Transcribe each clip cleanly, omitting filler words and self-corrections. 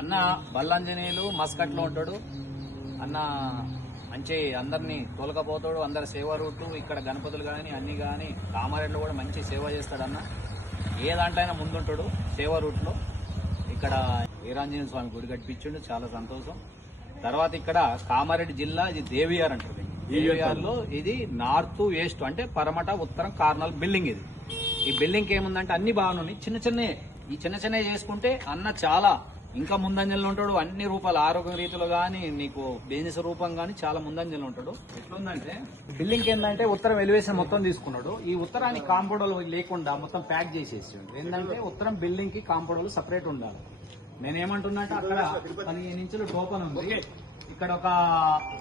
అన్న బల్లంజనీయులు మస్కట్లో ఉంటాడు. అన్న మంచి అందరినీ తోలకపోతాడు. అందరి సేవ రూట్లు ఇక్కడ గణపతులు కానీ అన్ని కానీ కామారెడ్డిలో కూడా మంచి సేవ చేస్తాడు. అన్న ఏ దాంట్లో అయినా ముందుంటాడు సేవ రూట్లో. ఇక్కడ వీరాంజనేయ స్వామి గుడి కట్టించాడు, చాలా సంతోషం. తర్వాత ఇక్కడ కామారెడ్డి జిల్లా ఇది దేవియార్ అంటుంది. దేవియార్లో ఇది నార్త్ ఈస్ట్ అంటే పరమట ఉత్తరం కార్నల్ బిల్డింగ్. ఇది ఈ బిల్డింగ్ ఏముందంటే అన్ని బాగున్నాయి. చిన్న చిన్నవి చేసుకుంటే అన్న చాలా ఇంకా ముందంజలో ఉంటాడు. అన్ని రూపాయలు ఆరోగ్య రీతిలో కానీ నీకు బిజినెస్ రూపం కానీ చాలా ముందంజలో ఉంటాడు. ఎట్లుందంటే బిల్డింగ్ ఏంటంటే ఉత్తరం ఎలివేషన్ మొత్తం తీసుకున్నాడు. ఈ ఉత్తరానికి కాంపౌండ్ లేకుండా మొత్తం ప్యాక్ చేసేసి ఏంటంటే ఉత్తరం బిల్డింగ్ కి కాంపౌండ్ సపరేట్ ఉండాలి. నేనేమంటున్నా అంటే అక్కడ 15 ఇంచులు టోపన్ ఉంది. ఇక్కడ ఒక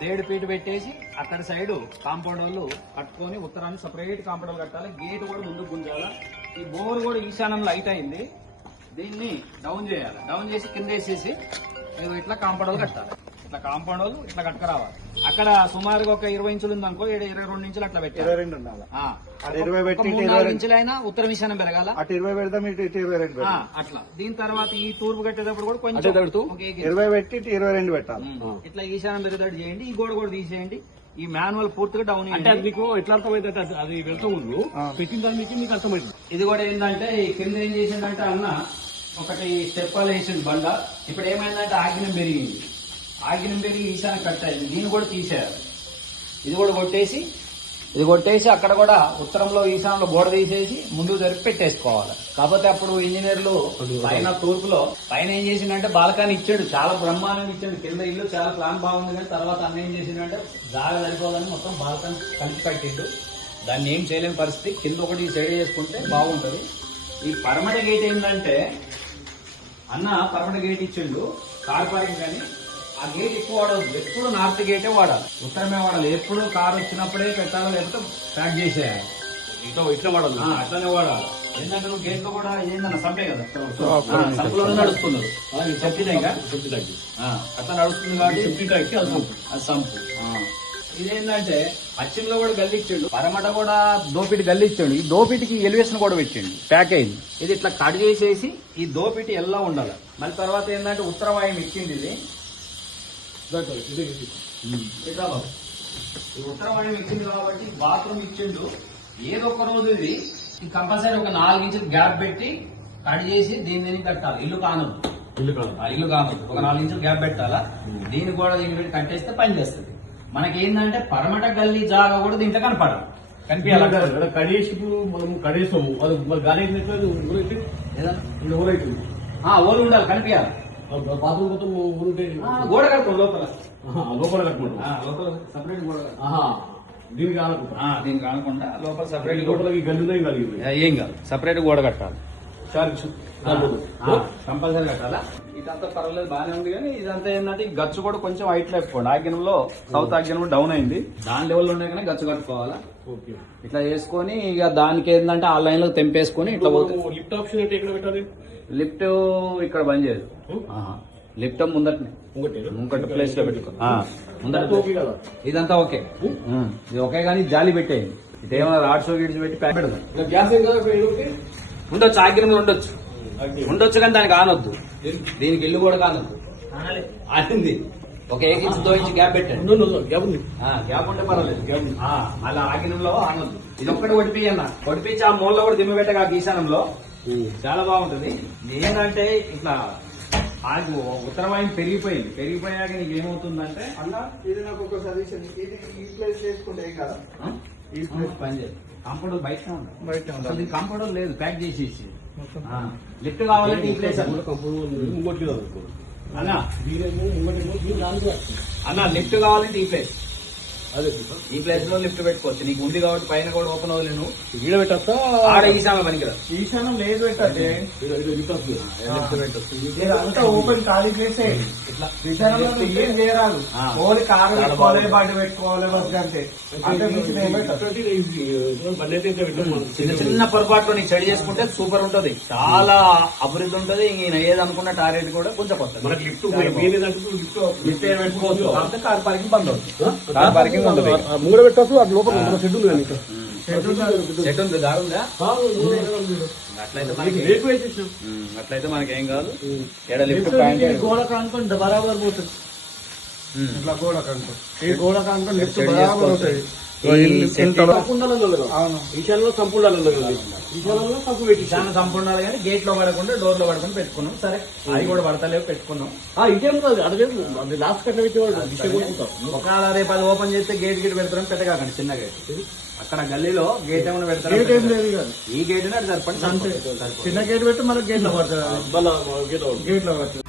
1.5 ఫీట్ పెట్టేసి అక్కడ సైడ్ కాంపౌండ్ వాళ్ళు కట్టుకొని ఉత్తరాన్ని సపరేట్ కాంపౌండ్ కట్టాలి. గేట్ కూడా ముందుకు గుంజాలి. ఈ బోర్ కూడా ఈశాన్యంలో హైట్ అయింది. దీన్ని డౌన్ చేయాలి. డౌన్ చేసి కింద వేసేసి ఇట్లా కాంపౌండ్ వాళ్ళు కట్టాలి. ఇట్లా కాంపౌండ్ వాళ్ళు ఇట్లా కట్టుకురావాలి. అక్కడ సుమారుగా ఒక 20 ఇంచులు ఉంది అనుకో, 22 ఇంచులు అట్లా పెట్టాలి. 22 ఉండాలి. 3-4 ఇంచులైనా ఉత్తర విషయాన్ని పెరగాల. అటు 20 పెడదాం, ఇటు 22 అట్లా. దీని తర్వాత ఈ తూర్పు కట్టేటప్పుడు కూడా కొంచెం 20 పెట్టి 22 పెట్టాలి. ఇట్లా ఈశాన్యం పెరిగేటట్టు చేయండి. ఈ గోడ కూడా తీసేయండి. ఈ మాన్యువల్ పూర్తిగా డౌన్ అంటే అది మీకు ఎట్లా అర్థమైతే అది వెళ్తూ ఉండు పెట్టిన దానికి మీకు అర్థమైంది. ఇది కూడా ఏంటంటే ఈ కింద ఏం చేసిందంటే అన్న ఒకటి స్టెప్పాలు వేసింది బండ. ఇప్పుడు ఏమైందంటే ఆగ్నం పెరిగింది. ఆగ్నం పెరిగి ఈశాన్యం కట్ అయింది. దీన్ని కూడా తీసేయాలి. ఇది కూడా కొట్టేసి అక్కడ కూడా ఉత్తరంలో ఈశాన్యంలో గోడ తీసేసి ముందుకు జరిపి పెట్టేసుకోవాలి. కాకపోతే అప్పుడు ఇంజనీర్లు పైన తూర్పులో పైన ఏం చేసిందంటే బాల్కనీ ఇచ్చాడు. చాలా బ్రహ్మాండంగా ఇచ్చాడు. కింద ఇల్లు చాలా ప్లాన్ బాగుంది. కానీ తర్వాత అన్న ఏం చేసిందంటే జాగా సరిపోదని మొత్తం బాల్కనీ కలిపి కట్టిండు. దాన్ని ఏం చేయలేని పరిస్థితి. కింద ఒకటి సైడ్ చేసుకుంటే బాగుంటది. ఈ పరమట గేట్ ఏంటంటే అన్న పరమట గేట్ ఇచ్చిండు కార్ పార్కింగ్ కానీ. ఆ గేట్ ఎక్కువ వాడదు. ఎప్పుడు నార్త్ గేటే వాడాలి, ఉత్తరమే వాడాలి. ఎప్పుడు కారు వచ్చినప్పుడే పెట్టాలి, లేకపోతే ప్యాక్ చేసేయాలి. ఇట్లా వాడాలి, అట్లనే వాడాలి. ఏంటంటే నువ్వు గేట్ లో కూడా ఏందన్న సంపే కదా, సంపులోనే నడుస్తున్నారు. అట్లా నడుస్తుంది కాబట్టి అది సంపు. ఇదేంటంటే పశ్చిమలో కూడా గల్లిచ్చాడు, పరమట కూడా దోపిటి గల్లిచ్చాడు. ఈ దోపిటికి ఎలివేషన్ కూడా పెట్టండి, ప్యాక్ అయింది. ఇది ఇట్లా కట్ చేసేసి ఈ దోపిటి ఎలా ఉండాలి. మళ్ళీ తర్వాత ఏంటంటే ఉత్తరవాయుం ఇచ్చింది. ఇది ఉత్తరవాయుం ఇచ్చింది కాబట్టి బాత్రూమ్ ఇచ్చిండు. ఏదో ఒక రోజు ఇది కంపల్సరీ ఒక 4 ఇంచులు గ్యాప్ పెట్టి కట్ చేసి దీన్ని కట్టాలి. ఇల్లు కానదు ఒక 4 ఇంచులు గ్యాప్ పెట్టాలా. దీన్ని కూడా దీన్ని పెట్టి కట్టేస్తే పని చేస్తుంది. మనకి ఏంటంటే పరమట గల్లీ జాగా కూడా దీంట్లో కనిపించాలి. కడేసి మనం కడేస్తాము అది గాలి ఓలు ఉండాలి, కనిపించాలి. బాత్రూమ్ మొత్తం ఊరుంటే గోడ కట్టుకో లోపల లోపల సపరేట్ గోడ. దీనికి దీనికి కానకుండా లోపల సపరేట్ గల్లుదే కలిగింది ఏం కాదు, సపరేట్ గోడ కట్టాలి. కంపల్సరీ కట్టాలా. ఇదంతా పర్వాలేదు, బాగానే ఉంది. కానీ ఇదంతా ఏంటంటే ఈ గచ్చు కూడా కొంచెం హైట్ లేకపోండి. ఆగ్యంలో సౌత్ ఆగ్యం డౌన్ అయింది. దాని లెవెల్లో ఉన్నాయి కానీ గచ్చు కట్టుకోవాలా. ఇట్లా చేసుకొని ఇక దానికి ఏంటంటే ఆ లైన్ లో తెంపేసుకొని ఇట్లా పోతుంది. లిఫ్ట్ ఆప్షన్ అంటే ఎక్కడ పెట్టాలి? లిఫ్ట్ ఇక్కడ బంద్ చేయదు. లిఫ్ట్ ముందటనే ముంగట ప్లేస్ లో పెట్టుకో. ముందట ఇదంతా ఓకే, ఇది ఓకే. కానీ జాలి పెట్టేయండి. ఇదేమన్నా రాడ్స్ గిడ్స్ పెట్టి ప్యాక్ పెడదాం. గ్యాస్ ఉండొచ్చు, ఆగ్యం ఉండొచ్చు కానీ దానికి ఆనొద్దు. దీనికి ఇల్లు కూడా కానొద్దు. ఆనింది ఒక 1 ఇంచ్ 2 ఇంచ్ గ్యాప్ పెట్టండి. గ్యాప్ ఉంటే పర్వాలేదు. అలా ఆగ్యంలో ఆనొద్దు. ఇది ఒక్కటి కొట్టిపియన్న, కొట్టిపించి ఆ మూలలో కూడా దిమ్మ పెట్టగా ఈశాన్యంలో చాలా బాగుంటది. ఏంటంటే ఇట్లా ఉత్తరవాయుం పెరిగిపోయాక నీకు ఏమవుతుందంటే అన్న ఇది నాకు ఒక సజెషన్. ఈ ప్లేస్ చేసుకుంటే ఏం కదా, ఈ ప్లేస్ పని చేయదు. కాంపౌండర్ బయట ఉండాలి. కాంపౌండర్ లేదు, ప్యాక్ చేసేసి. లిఫ్ట్ కావాలంటే ఈ ప్లేస్ అన్న లిఫ్ట్ కావాలంటే ఈ ప్లేస్, అదే ఈ ప్లేస్ లో లిఫ్ట్ పెట్టుకోవచ్చు. నీకు ఉంది కాబట్టి పైన కూడా ఓపెన్ అవ్వలేదు. నువ్వు ఈడ పెట్టా ఆడ ఈశాన్యం పనికిరా. ఈశాన్యం లేదు పెట్టండి. అంతా ఓపెన్ ఖాళీ ప్లేస్. ఈశాన్యంలో ఏం చేయరాదు. ఓన్లీ కారు పెట్టుకోవాలి, బండి పెట్టుకోవాలి, బస్ అంతే. చిన్న చిన్న పొరపాట్లు నీకు చెడు చేసుకుంటే సూపర్ ఉంటది, చాలా అభివృద్ధి ఉంటది. ఈయన ఏదనుకున్న టార్గెట్ కూడా కొంచెం కొత్త లిఫ్ట్ లిఫ్ట్ పెట్టుకోవచ్చు. కార్ పార్కింగ్ బంద్ అవుతుంది. కార్ పార్కింగ్ ముంగడ పెట్టచ్చు. అది లోపల షెడ్ ఉంది. చెట్టు ఉంది దారి ఉందా అట్లయితే మనకి రేపు వేసేసాం అట్లయితే మనకి ఏం కాదు ఏడ లిఫ్ట్ పాయింట్ గోడ కానుకొని బరాబర్ పోతుంది ఇట్లా గోడ కంటూ ఈ గోడ కానుకొని లిఫ్ట్ బరాబర్ అవుతుంది అవును ఈశాన్యంలో సంపూర్ణాలు ఈశాన్యంలో తప్పు పెట్టి చాలా సంపూర్ణాలు కానీ గేట్ లో పడకుండా డోర్ లో పడకుండా పెట్టుకున్నాం సరే అది కూడా పడతలేవు పెట్టుకున్నాం ఇదేం కాదు అడగలేదు అది లాస్ట్ కట్ట పెట్టేవాడు ఒకవేళ రేపు అది ఓపెన్ చేస్తే గేట్ పెడతారని పెట్టగాకండి చిన్న గేట్ అక్కడ గల్లీలో గేట్ ఏమైనా గేట్ ఏం పెడతారు లేదు కాదు ఈ గేట్ సరిపడి చిన్న గేట్ పెట్టి మనకి గేట్ లో పడుతుంది గేట్ లో పడుతుంది